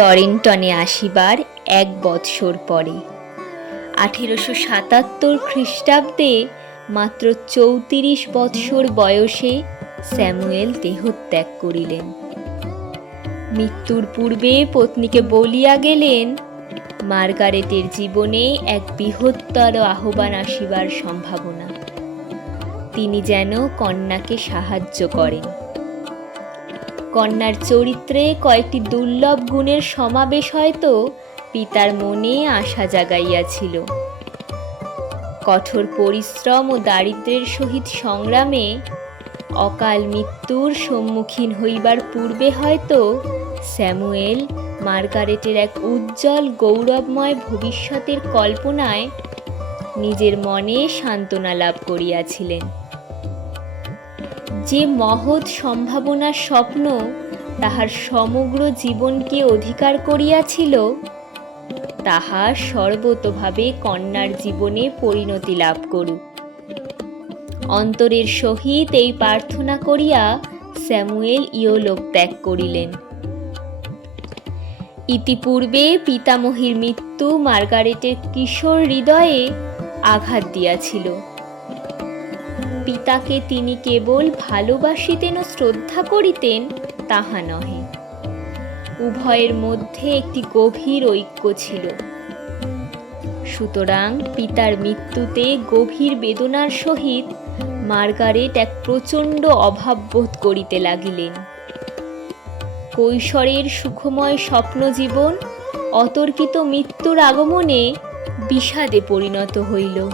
টরেন্টনে আসিবার এক বৎসর পরে। আঠেরোশো সাতাত্তর খ্রিস্টাব্দে মাত্র চৌত্রিশ বৎসর বয়সে স্যামুয়েল দেহত্যাগ করিলেন। মৃত্যুর পূর্বে পত্নীকে বলিয়া গেলেন, মার্গারেটের জীবনে এক বৃহত্তর আহ্বান আসিবার সম্ভাবনা। তিনি যেন কন্যাকে সাহায্য করেন। কন্যার চরিত্রে কয়েকটি দুর্লভ গুণের সমাবেশ হয়তো পিতার মনে আশা জাগাইয়াছিল। কঠোর পরিশ্রম ও দারিদ্র্যের সহিত সংগ্রামে অকাল মৃত্যুর সম্মুখীন হইবার পূর্বে হয়তো স্যামুয়েল মার্গারেটের এক উজ্জ্বল গৌরবময় ভবিষ্যতের কল্পনায় নিজের মনে সান্ত্বনা লাভ করিয়াছিলেন। যে মহৎ সম্ভাবনার স্বপ্ন তাহার সমগ্র জীবনকে অধিকার করিয়াছিল, তাহা সর্বতভাবে কন্যার জীবনে পরিণতি লাভ করুক। অন্তরের সহিত এই প্রার্থনা করিয়া স্যামুয়েল ইয়োলোক ত্যাগ করিলেন। ইতিপূর্বে পিতামহীর মৃত্যু মার্গারেটের কিশোর হৃদয়ে আঘাত দিয়াছিল। পিতাকে তিনি কেবল ভালোবাসিতেন ও শ্রদ্ধা করিতেন, তাহা নহে। উভয়ের মধ্যে একটি গভীর ঐক্য ছিল। সুতরাং পিতার মৃত্যুতে গভীর বেদনার সহিত মার্গারেট এক প্রচণ্ড অভাব বোধ করিতে লাগিলেন। কৈশোরের সুখময় স্বপ্ন জীবন অতর্কিত মৃত্যুর আগমনে বিষাদে পরিণত হইল।